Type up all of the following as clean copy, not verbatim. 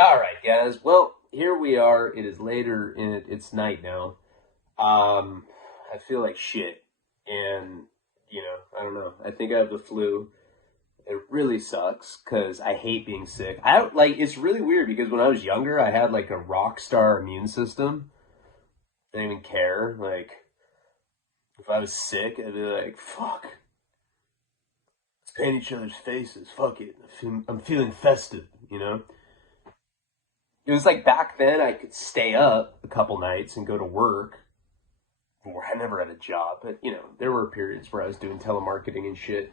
All right, guys. Well, here we are. It is later and it's night now. I feel like shit, and I don't know. I think I have the flu. It really sucks because I hate being sick. I don't like. It's really weird because when I was younger, I had like a rock star immune system. I didn't even care. Like if I was sick, I'd be like, "Fuck, let's paint each other's faces. Fuck it. I'm feeling festive." It was like back then I could stay up a couple nights and go to work. Or I never had a job, but there were periods where I was doing telemarketing and shit.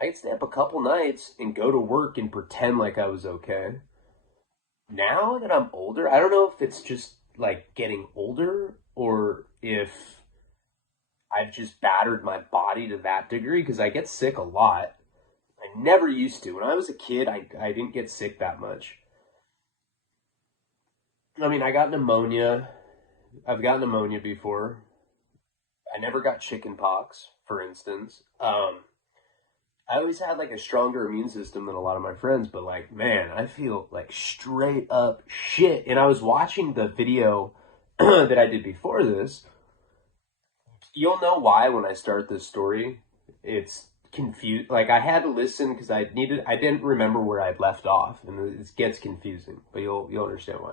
I could stay up a couple nights and go to work and pretend like I was okay. Now that I'm older, I don't know if it's just like getting older or if I've just battered my body to that degree because I get sick a lot. I never used to. When I was a kid, I didn't get sick that much. I mean, I got pneumonia. I've gotten pneumonia before. I never got chicken pox, for instance. I always had like a stronger immune system than a lot of my friends, but like, man, I feel like straight up shit. And I was watching the video that I did before this. You'll know why when I start this story. It's confused. Like I had to listen because I didn't remember where I'd left off, and it gets confusing. But you'll understand why.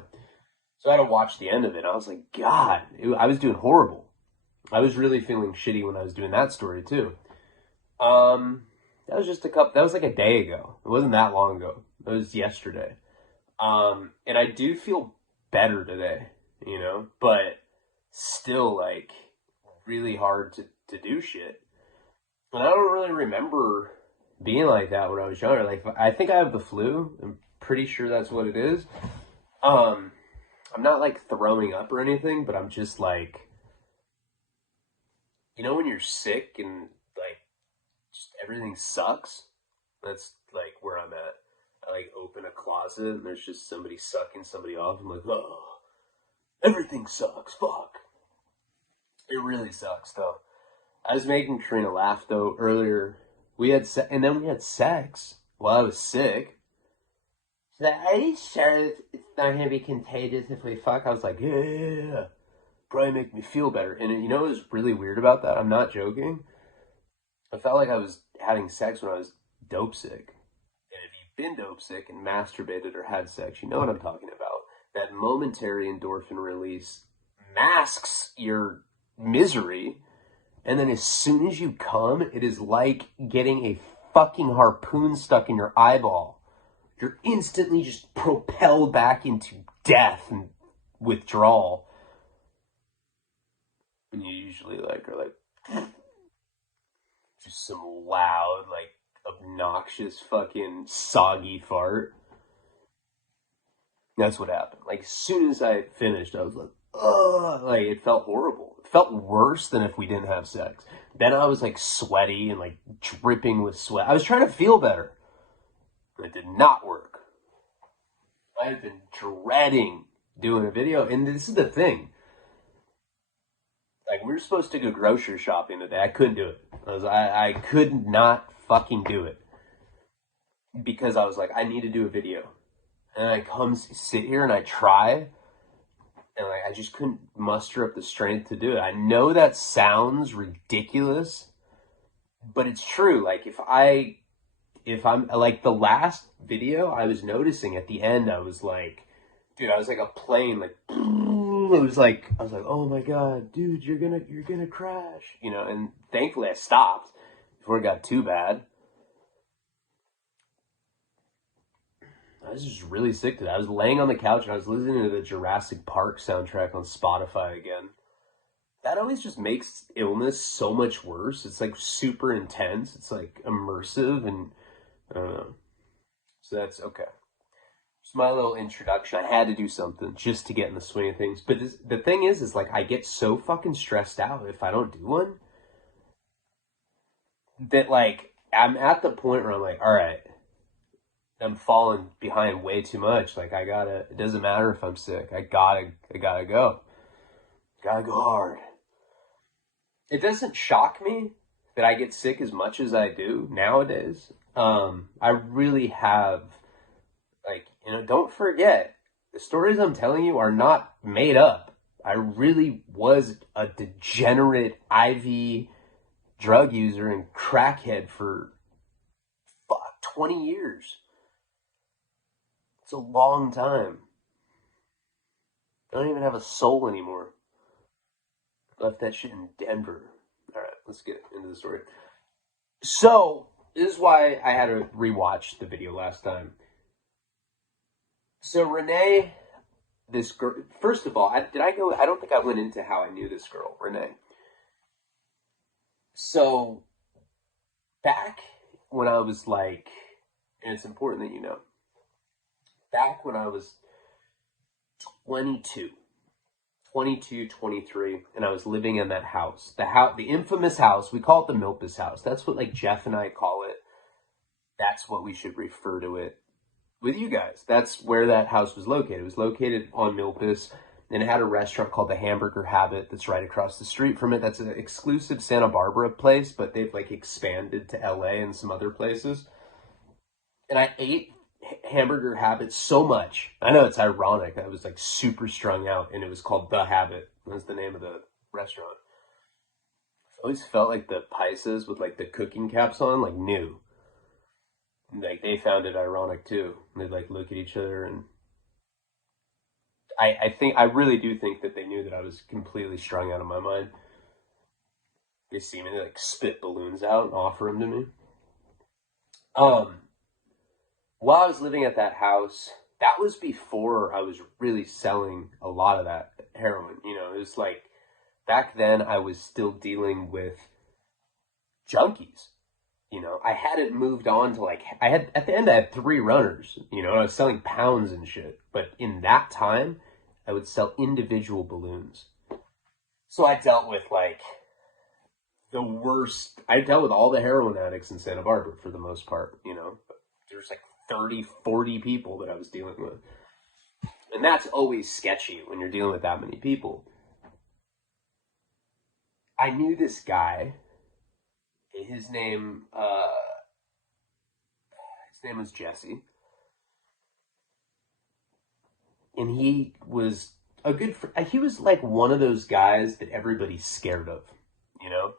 So I had to watch the end of it. I was like, God, I was doing horrible. I was really feeling shitty when I was doing that story too. That was just a couple. That was like a day ago. It wasn't that long ago. It was yesterday. And I do feel better today, but still like really hard to do shit. And I don't really remember being like that when I was younger. Like I think I have the flu. I'm pretty sure that's what it is. I'm not like throwing up or anything, but I'm just like, when you're sick and like just everything sucks. That's like where I'm at. I like open a closet and there's just somebody sucking somebody off. I'm like, oh, everything sucks. Fuck. It really sucks though. I was making Trina laugh though earlier. And then we had sex while I was sick. She's like, are you sure it's not gonna be contagious if we fuck? I was like, yeah. Probably make me feel better. And what was really weird about that? I'm not joking. I felt like I was having sex when I was dope sick. And if you've been dope sick and masturbated or had sex, you know what I'm talking about. That momentary endorphin release masks your misery. And then as soon as you come, it is like getting a fucking harpoon stuck in your eyeball. You're instantly just propelled back into death and withdrawal. And you usually are like just some loud, like obnoxious fucking soggy fart. That's what happened. Like as soon as I finished, I was like, ugh, like it felt horrible. It felt worse than if we didn't have sex. Then I was like sweaty and like dripping with sweat. I was trying to feel better. It did not work. I had been dreading doing a video, and this is the thing. Like we were supposed to go grocery shopping today. I couldn't do it. I could not fucking do it because I was like, I need to do a video, and I come sit here and I try, and like I just couldn't muster up the strength to do it. I know that sounds ridiculous, but it's true. Like if I'm like the last video, I was noticing at the end, I was like, dude, I was like a plane, like it was like I was like, oh my god, dude, you're gonna crash, and thankfully I stopped before it got too bad. I was just really sick today. I was laying on the couch and I was listening to the Jurassic Park soundtrack on Spotify again. That always just makes illness so much worse. It's like super intense. It's like immersive and I don't know. So that's okay. Just my little introduction. I had to do something just to get in the swing of things. But the thing is like I get so fucking stressed out if I don't do one that like I'm at the point where I'm like, all right, I'm falling behind way too much. Like it doesn't matter if I'm sick. I gotta go. Gotta go hard. It doesn't shock me that I get sick as much as I do nowadays. I really have like You know, don't forget, the stories I'm telling you are not made up. I really was a degenerate IV drug user and crackhead for 20 years. It's a long time. I don't even have a soul anymore. Left that shit in Denver. All right, let's get into the story. So, this is why I had to rewatch the video last time. So, Renee, this girl, first of all, I don't think I went into how I knew this girl, Renee. So, back when I was like, and it's important that you know, back when I was 22, 23, and I was living in that house, the infamous house, we call it the Milpas house. That's what like Jeff and I call it. That's what we should refer to it with you guys. That's where that house was located. It was located on Milpas, and it had a restaurant called the Hamburger Habit that's right across the street from it. That's an exclusive Santa Barbara place, but they've like expanded to LA and some other places. And I ate Hamburger Habit so much. I know it's ironic. I was like super strung out, and it was called The Habit. That's the name of the restaurant. I always felt like the paisas with like the cooking caps on, like knew. Like they found it ironic too. They'd like look at each other, and I really do think that they knew that I was completely strung out of my mind. They see me, they like spit balloons out and offer them to me. While I was living at that house, that was before I was really selling a lot of that heroin. You know, it was like back then I was still dealing with junkies. You know, I hadn't moved on to like, at the end I had 3 runners, you know, I was selling pounds and shit. But in that time, I would sell individual balloons. So I dealt with like the worst, I dealt with all the heroin addicts in Santa Barbara for the most part, you know. There's like 30, 40 people that I was dealing with. And that's always sketchy when you're dealing with that many people. I knew this guy. His name was Jesse. And he was a good he was like one of those guys that everybody's scared of, you know?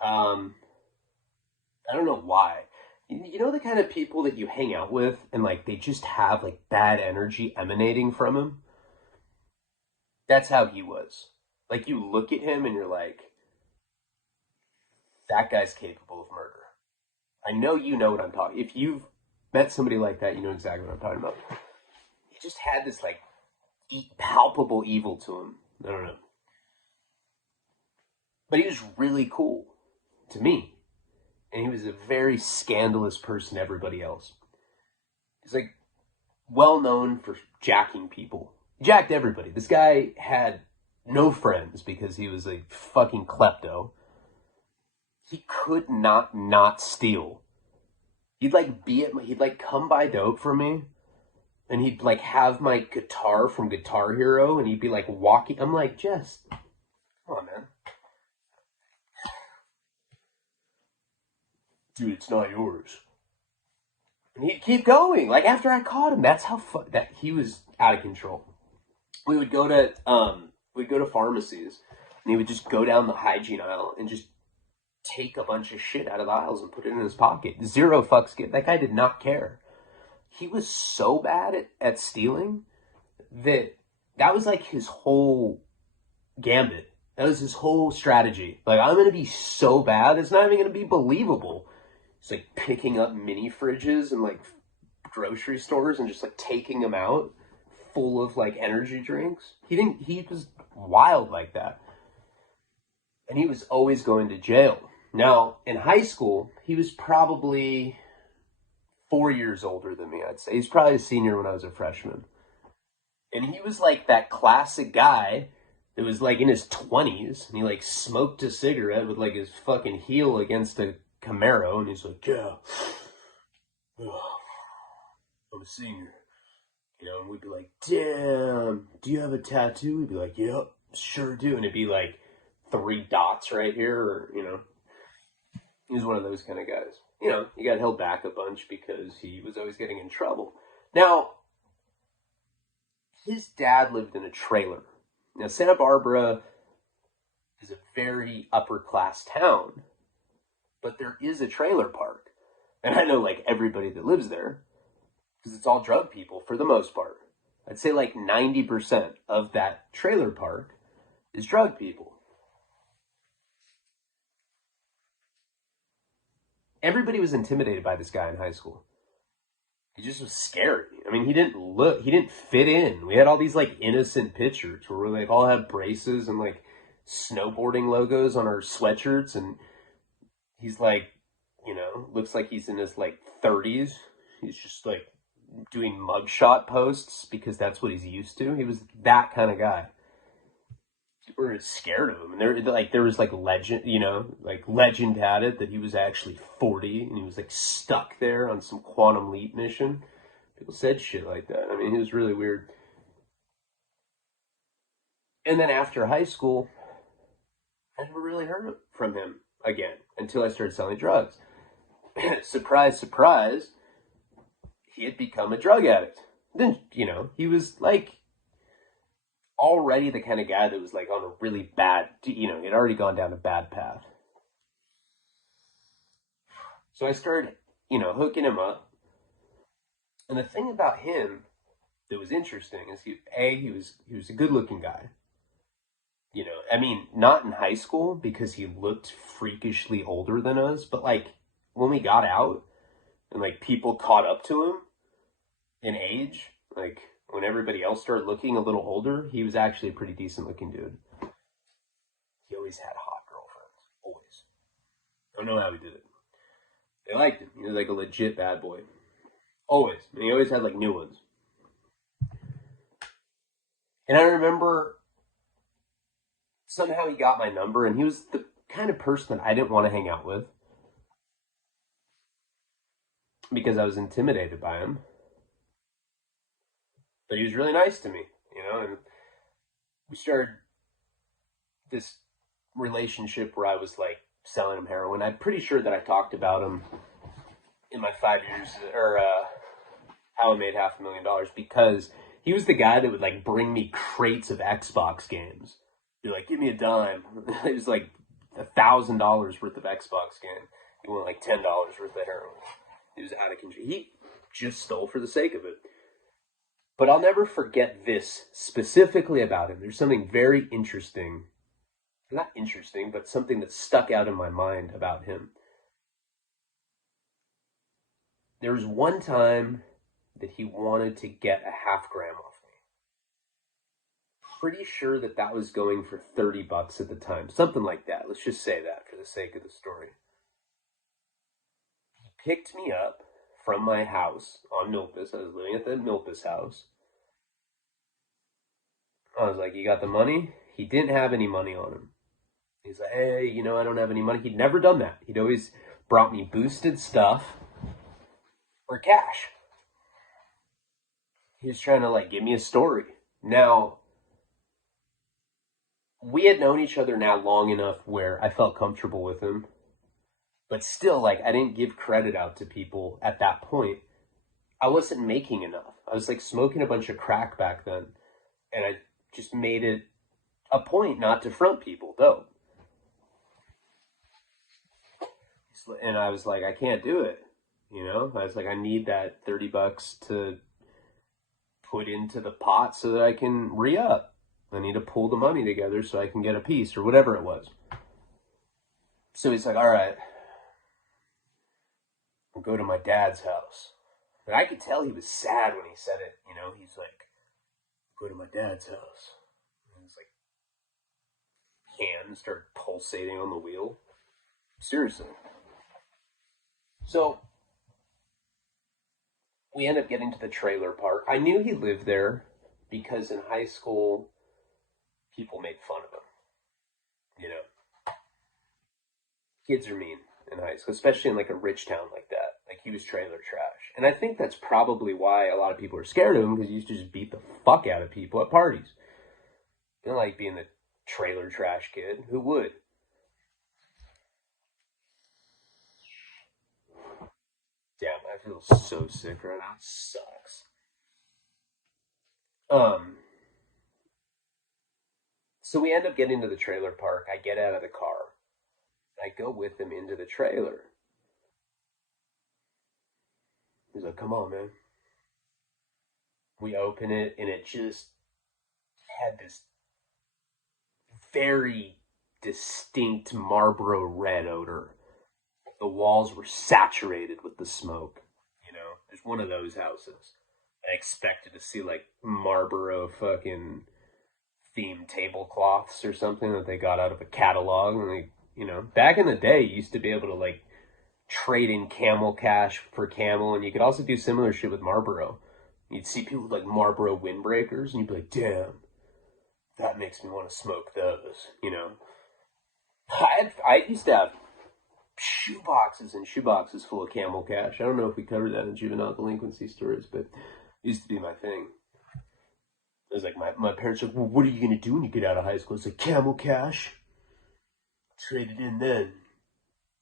I don't know why. You know the kind of people that you hang out with and like they just have like bad energy emanating from him? That's how he was. Like you look at him and you're like, that guy's capable of murder. I know you know what I'm talking. If you've met somebody like that, you know exactly what I'm talking about. He just had this like palpable evil to him. I don't know. But he was really cool to me. And he was a very scandalous person to everybody else. He's like well known for jacking people. He jacked everybody. This guy had no friends because he was a fucking klepto. He could not steal. He'd like he'd like come by dope for me, and he'd like have my guitar from Guitar Hero, and he'd be like walking. I'm like, Jess, come on, man. Dude, it's not yours. And he'd keep going. Like after I caught him, that's how that he was out of control. We would go to pharmacies, and he would just go down the hygiene aisle and just take a bunch of shit out of the aisles and put it in his pocket. 0 fucks given. That guy did not care. He was so bad at stealing that was like his whole gambit. That was his whole strategy. Like, I'm going to be so bad, it's not even going to be believable. He's like picking up mini fridges and like grocery stores and just like taking them out full of like energy drinks. He was wild like that. And he was always going to jail. Now, in high school, he was probably 4 years older than me, I'd say. He's probably a senior when I was a freshman. And he was like that classic guy that was like in his 20s. And he like smoked a cigarette with like his fucking heel against a Camaro. And he's like, yeah, I'm a senior. You know, and we'd be like, damn, do you have a tattoo? We'd be like, yep, sure do. And it'd be like 3 dots right here, or, you know. He was one of those kind of guys. You know, he got held back a bunch because he was always getting in trouble. Now, his dad lived in a trailer. Now, Santa Barbara is a very upper class town, but there is a trailer park. And I know like everybody that lives there because it's all drug people for the most part. I'd say like 90% of that trailer park is drug people. Everybody was intimidated by this guy in high school. He just was scary. I mean, he didn't fit in. We had all these like innocent pictures where we like all had braces and like snowboarding logos on our sweatshirts, and he's like, looks like he's in his like 30s. He's just like doing mugshot posts because that's what he's used to. He was that kind of guy. We were scared of him, and there was like legend, like legend had it that he was actually 40 and he was like stuck there on some quantum leap mission. People said shit like that. I mean, he was really weird. And then after high school, I never really heard from him again until I started selling drugs. Surprise, surprise, he had become a drug addict. Then, he was like already the kind of guy that was like on a really bad, he'd already gone down a bad path. So I started, hooking him up. And the thing about him that was interesting is he was a good looking guy. I mean, not in high school because he looked freakishly older than us, but like when we got out and like people caught up to him in age, like when everybody else started looking a little older, he was actually a pretty decent looking dude. He always had hot girlfriends. Always. I don't know how he did it. They liked him. He was like a legit bad boy. Always. And he always had like new ones. And I remember somehow he got my number, and he was the kind of person that I didn't want to hang out with because I was intimidated by him. But he was really nice to me, and we started this relationship where I was like selling him heroin. I'm pretty sure that I talked about him in my 5 years, or how I made $500,000, because he was the guy that would like bring me crates of Xbox games. Be like, give me a dime. It was like $1,000 worth of Xbox game. He wanted like $10 worth of heroin. He was out of control. He just stole for the sake of it. But I'll never forget this specifically about him. There's something very interesting. Not interesting, but something that stuck out in my mind about him. There was one time that he wanted to get a half gram off me. Pretty sure that was going for $30 at the time. Something like that. Let's just say that for the sake of the story. He picked me up from my house on Milpas. I was living at the Milpas house. I was like, you got the money? He didn't have any money on him. He's like, hey, I don't have any money. He'd never done that. He'd always brought me boosted stuff or cash. He was trying to like give me a story. Now, we had known each other now long enough where I felt comfortable with him. But still, like, I didn't give credit out to people at that point. I wasn't making enough. I was like smoking a bunch of crack back then. And I just made it a point not to front people, though. And I was like, I can't do it. I was like, I need that $30 to put into the pot so that I can re-up. I need to pull the money together so I can get a piece or whatever it was. So he's like, all right, we'll go to my dad's house. And I could tell he was sad when he said it. He's like, go to my dad's house. And his like hands started pulsating on the wheel. Seriously. So we end up getting to the trailer park. I knew he lived there because in high school, people made fun of him. Kids are mean in high school, especially in like a rich town like that. Like he was trailer trash. And I think that's probably why a lot of people are scared of him, because he used to just beat the fuck out of people at parties. You don't like being the trailer trash kid. Who would? Damn, I feel so sick right now. It sucks. So we end up getting to the trailer park. I get out of the car. I go with him into the trailer. He's like, come on, man. We open it, and it just had this very distinct Marlboro red odor. The walls were saturated with the smoke. You know, there's one of those houses. I expected to see like Marlboro fucking themed tablecloths or something that they got out of a catalog. And they, you know, back in the day, you used to be able to like trade in Camel cash for Camel, and you could also do similar shit with Marlboro. You'd see people with like Marlboro windbreakers, and you'd be like, damn, that makes me want to smoke those, you know? I used to have shoeboxes and shoeboxes full of Camel cash. I don't know if we covered that in juvenile delinquency stories, but it used to be my thing. It was like my parents were like, well, what are you going to do when you get out of high school? It's like, Camel cash. Trade it in then.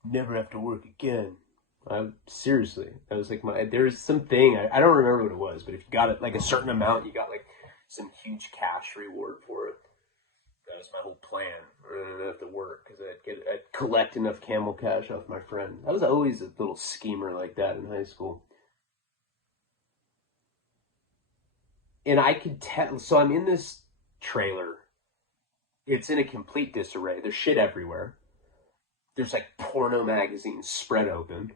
Never have to work again. Seriously, that was like there's something, I don't remember what it was, but if you got it like a certain amount, you got like some huge cash reward for it. That was my whole plan. I didn't have to work because I'd collect enough Camel cash off my friend. I was always a little schemer like that in high school. And I could tell, so I'm in this trailer. It's in a complete disarray. There's shit everywhere. There's like porno magazines spread open.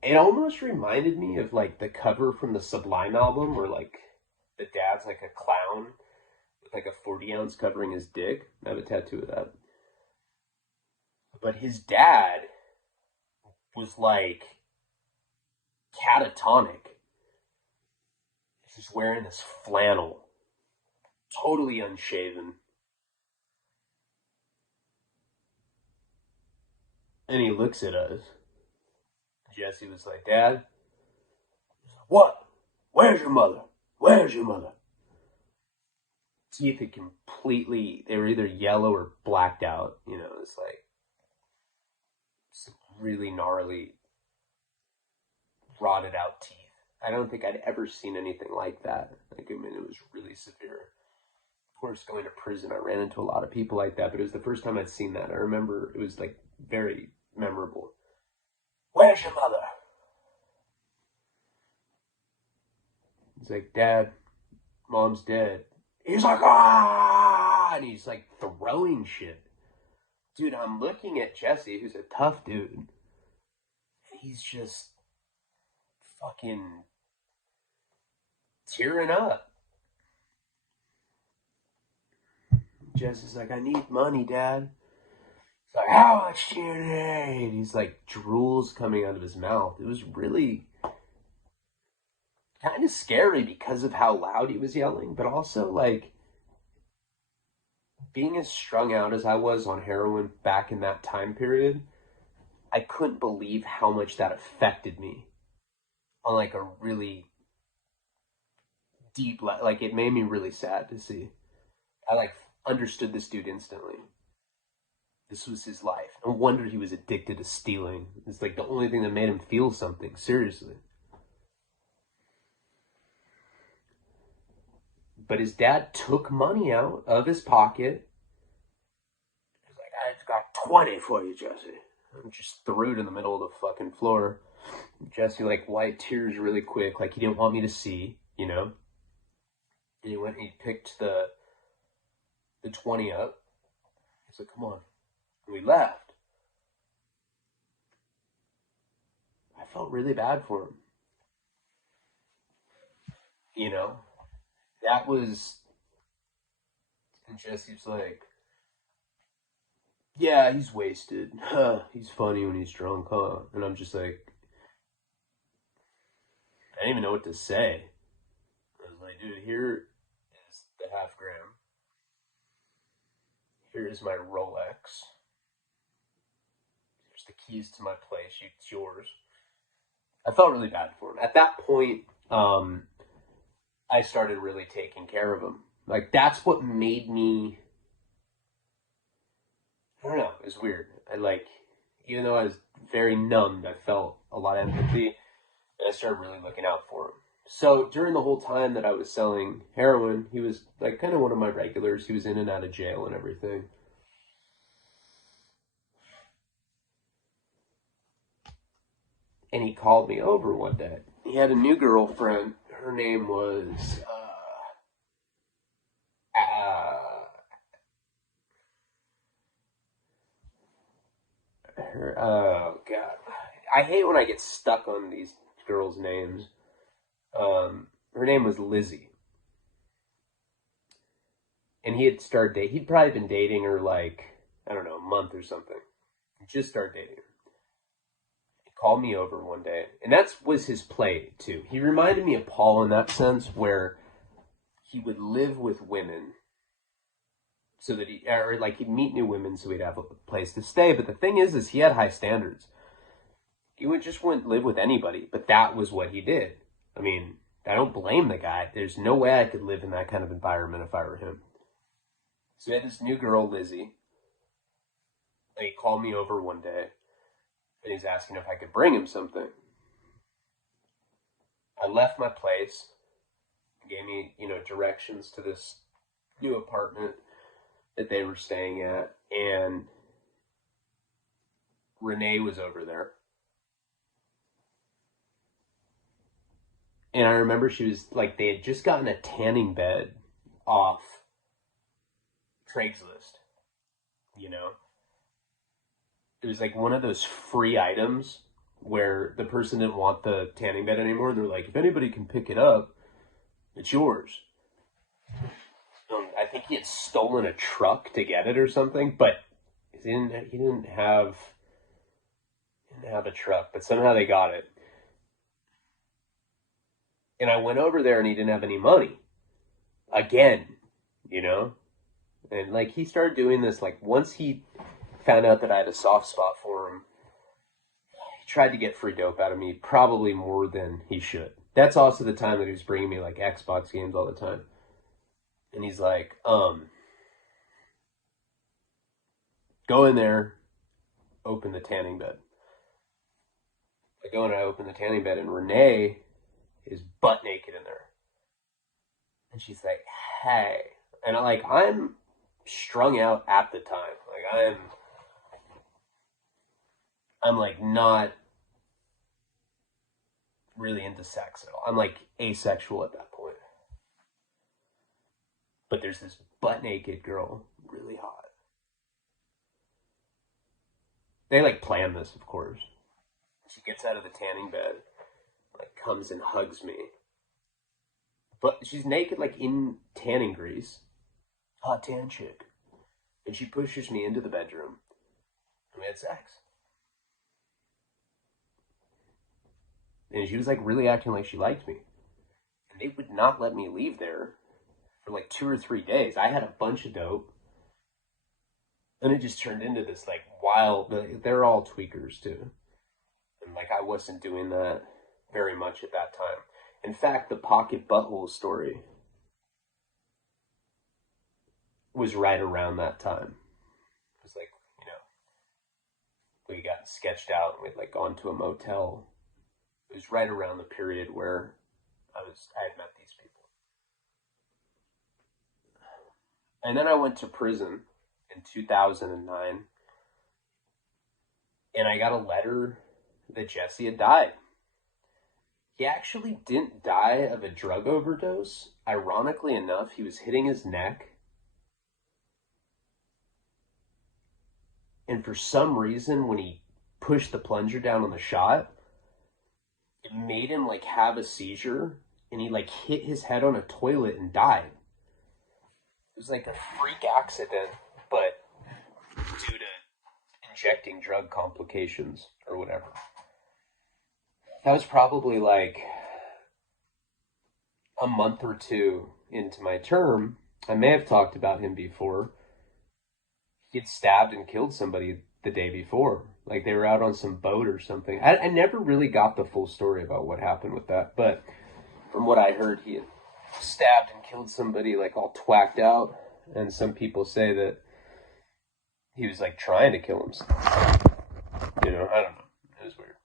It almost reminded me of like the cover from the Sublime album where like the dad's like a clown with like a 40 ounce covering his dick. I have a tattoo of that. But his dad was like catatonic. He's wearing this flannel, totally unshaven. And he looks at us. Jesse was like, Dad? What? Where's your mother? Where's your mother? Teeth had completely, they were either yellow or blacked out. You know, it's like some really gnarly, rotted out teeth. I don't think I'd ever seen anything like that. Like, I mean, it was really severe. Of course, going to prison, I ran into a lot of people like that, but it was the first time I'd seen that. I remember it was like very memorable. Where's your mother? He's like, Dad, Mom's dead. He's like, ah! And he's like throwing shit. Dude, I'm looking at Jesse, who's a tough dude. And he's just fucking tearing up. Jesse's like, I need money, Dad. He's like, how much do you need? And he's like, drools coming out of his mouth. It was really kind of scary because of how loud he was yelling, but also like being as strung out as I was on heroin back in that time period, I couldn't believe how much that affected me on like a really deep level. Like, it made me really sad to see. I like understood this dude instantly. This was his life. No wonder he was addicted to stealing. It's like the only thing that made him feel something, seriously. But his dad took money out of his pocket. He's like, I just got 20 for you, Jesse. And just threw it in the middle of the fucking floor. Jesse like wiped tears really quick, like he didn't want me to see, you know. And he went and he picked the 20 up. He's like, come on. And we left. I felt really bad for him. You know? That was, and Jesse's like, yeah, he's wasted. He's funny when he's drunk, huh? And I'm just like, I didn't even know what to say. I was like, dude, here is the half gram. Here is my Rolex. Here's the keys to my place. It's yours. I felt really bad for him. At that point, I started really taking care of him. Like, that's what made me, I don't know, it was weird. I like, even though I was very numbed, I felt a lot of empathy, and I started really looking out for him. So during the whole time that I was selling heroin, he was like kind of one of my regulars. He was in and out of jail and everything. And he called me over one day. He had a new girlfriend. Her name was oh god, I hate when I get stuck on these girls' names. Her name was Lizzie, and he had started dating. He'd probably been dating her like, I don't know, a month or something. He just started dating her. He called me over one day, and that was his play too. He reminded me of Paul in that sense, where he would live with women so that or like he'd meet new women so he'd have a place to stay. But the thing is he had high standards. He wouldn't live with anybody, but that was what he did. I mean, I don't blame the guy. There's no way I could live in that kind of environment if I were him. So he had this new girl, Lizzie. And he called me over one day, and he's asking if I could bring him something. I left my place, gave me, directions to this new apartment that they were staying at, and Renee was over there. And I remember she was like, they had just gotten a tanning bed off Craigslist, It was like one of those free items where the person didn't want the tanning bed anymore. They're like, if anybody can pick it up, it's yours. I think he had stolen a truck to get it or something, but he didn't have a truck, but somehow they got it. And I went over there and he didn't have any money. Again, And like he started doing this, like once he found out that I had a soft spot for him, he tried to get free dope out of me, probably more than he should. That's also the time that he was bringing me like Xbox games all the time. And he's like, go in there, open the tanning bed. I go and I open the tanning bed, and Renee is butt naked in there. And she's like, hey. And I'm strung out at the time. Like I'm like not really into sex at all. I'm like asexual at that point. But there's this butt naked girl, really hot. They like plan this, of course. She gets out of the tanning bed, like comes and hugs me. But she's naked, like in tanning grease. Hot tan chick. And she pushes me into the bedroom. And we had sex. And she was like really acting like she liked me. And they would not let me leave there for like 2 or 3 days. I had a bunch of dope. And it just turned into this like wild, they're all tweakers too. And like I wasn't doing that very much at that time. In fact, the pocket butthole story was right around that time. It was like, we got sketched out and we'd like gone to a motel. It was right around the period where I had met these people. And then I went to prison in 2009, and I got a letter that Jesse had died. He actually didn't die of a drug overdose. Ironically enough, he was hitting his neck. And for some reason, when he pushed the plunger down on the shot, it made him like have a seizure, and he like hit his head on a toilet and died. It was like a freak accident, but due to injecting drug complications or whatever. That was probably like a month or two into my term. I may have talked about him before. He had stabbed and killed somebody the day before. Like they were out on some boat or something. I never really got the full story about what happened with that. But from what I heard, he had stabbed and killed somebody like all twacked out. And some people say that he was like trying to kill himself. I don't know. It was weird.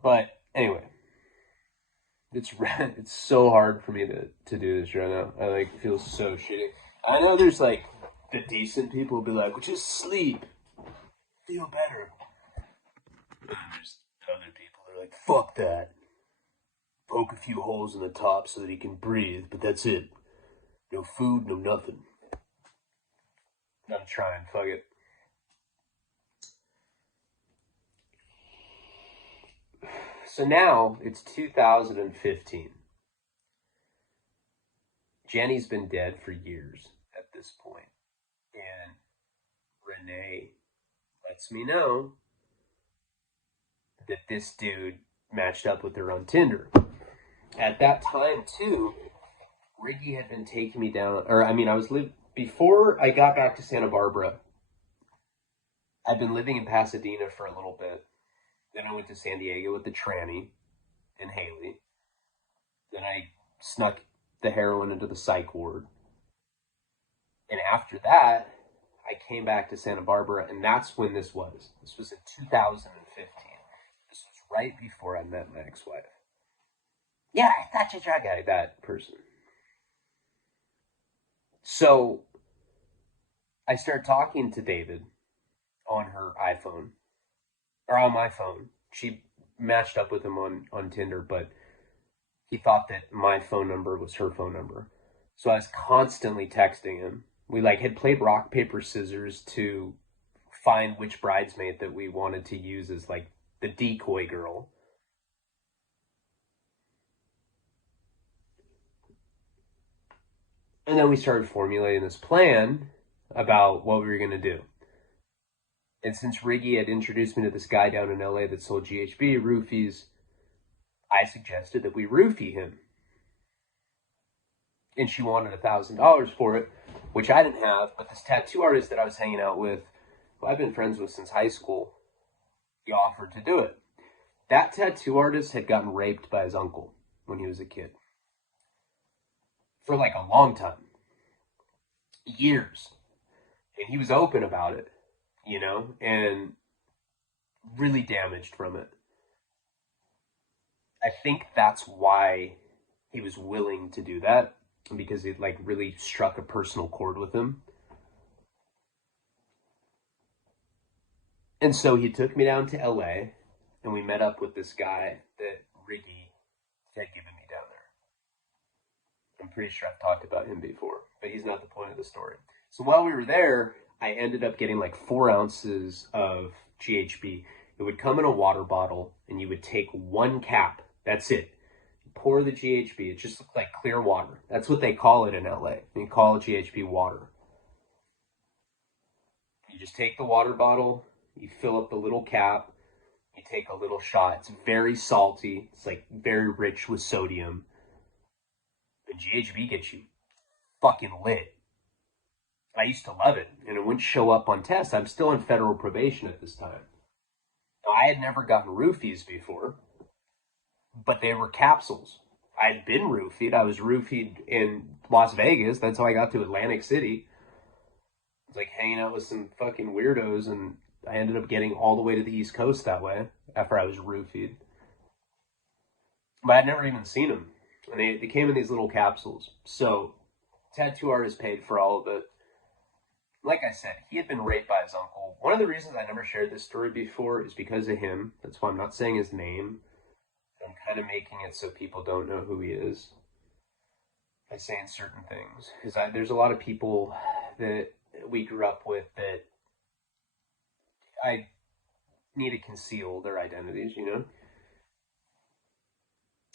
But anyway, It's so hard for me to do this right now. I like feel so shitty. I know there's like the decent people who be like, well, just sleep, feel better. And there's other people that are like, fuck that. Poke a few holes in the top so that he can breathe, but that's it. No food, no nothing. I'm trying, fuck it. So now it's 2015. Jenny's been dead for years at this point. And Renee lets me know that this dude matched up with her on Tinder. At that time, too, Riggy had been taking me down, before I got back to Santa Barbara, I'd been living in Pasadena for a little bit. Then I went to San Diego with the tranny and Haley. Then I snuck the heroin into the psych ward. And after that, I came back to Santa Barbara, and that's when this was. This was in 2015. This was right before I met my ex-wife. Yeah, I thought you drug addict, that person. So I started talking to David on her iPhone, or on my phone. She matched up with him on Tinder, but he thought that my phone number was her phone number. So I was constantly texting him. We had played rock, paper, scissors to find which bridesmaid that we wanted to use as the decoy girl. And then we started formulating this plan about what we were going to do. And since Riggy had introduced me to this guy down in LA that sold GHB, roofies, I suggested that we roofie him. And she wanted $1,000 for it, which I didn't have, but this tattoo artist that I was hanging out with, who I've been friends with since high school, he offered to do it. That tattoo artist had gotten raped by his uncle when he was a kid. For a long time. Years. And he was open about it, and really damaged from it. I think that's why he was willing to do that, because it really struck a personal chord with him. And so he took me down to LA, and we met up with this guy that Riggy had given me down there. I'm pretty sure I've talked about him before, but he's not the point of the story. So while we were there, I ended up getting 4 ounces of GHB. It would come in a water bottle, and you would take 1 cap. That's it. You pour the GHB. It just looked like clear water. That's what they call it in LA. They call it GHB water. You just take the water bottle, you fill up the little cap, you take a little shot. It's very salty. It's very rich with sodium. The GHB gets you fucking lit. I used to love it, and it wouldn't show up on tests. I'm still on federal probation at this time. Now, I had never gotten roofies before, but they were capsules. I'd been roofied. I was roofied in Las Vegas. That's how I got to Atlantic City. I was hanging out with some fucking weirdos, and I ended up getting all the way to the East Coast that way after I was roofied. But I'd never even seen them. And they came in these little capsules. So, tattoo artist paid for all of it. Like I said, he had been raped by his uncle. One of the reasons I never shared this story before is because of him. That's why I'm not saying his name. I'm kind of making it so people don't know who he is by saying certain things. Because there's a lot of people that we grew up with that I need to conceal their identities,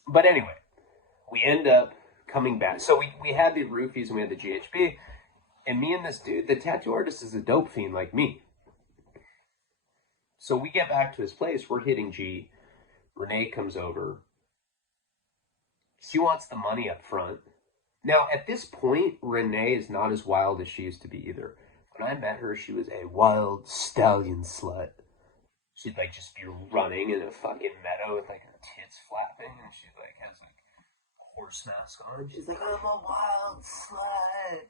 But anyway, we end up coming back. So we had the roofies and we had the GHB. And me and this dude, the tattoo artist, is a dope fiend like me. So we get back to his place. We're hitting G. Renee comes over. She wants the money up front. Now, at this point, Renee is not as wild as she used to be either. When I met her, she was a wild stallion slut. She'd just be running in a fucking meadow with her tits flapping, and she has a horse mask on. She's like, I'm a wild slut.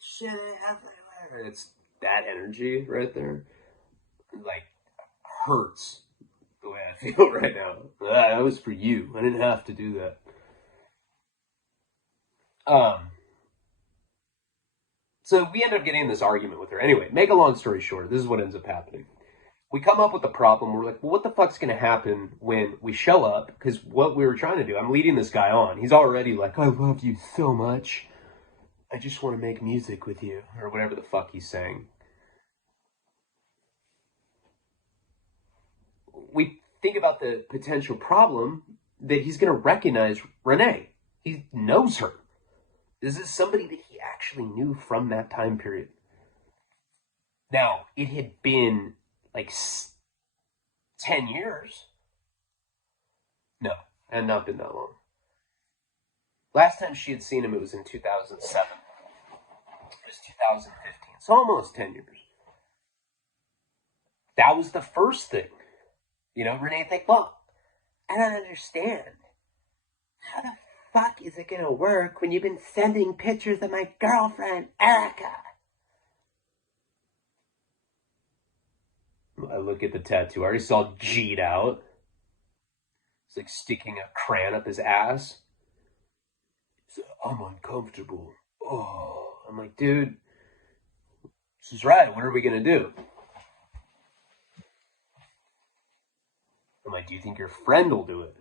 Shit everywhere. It's that energy right there. Hurts the way way I feel right now. That was for you. I didn't have to do that. Um, so we end up getting in this argument with her. Anyway, make a long story short, this is what ends up happening. We come up with the problem. We're like, well, what the fuck's going to happen when we show up? Because what we were trying to do, I'm leading this guy on. He's already like, I love you so much. I just want to make music with you, or whatever the fuck he's saying. We think about the potential problem that he's going to recognize Renee. He knows her. This is somebody that he actually knew from that time period. Now, it had been like 10 years. No, it had not been that long. Last time she had seen him, it was in 2007. It was 2015, so almost 10 years. That was the first thing. You know, Renee think, well, I don't understand. How the fuck is it gonna work when you've been sending pictures of my girlfriend, Erica? I look at the tattoo. I already saw G'd out. It's like sticking a crayon up his ass. He's like, I'm uncomfortable. Oh, I'm like, dude, this is right. What are we gonna do? I'm like, do you think your friend will do it?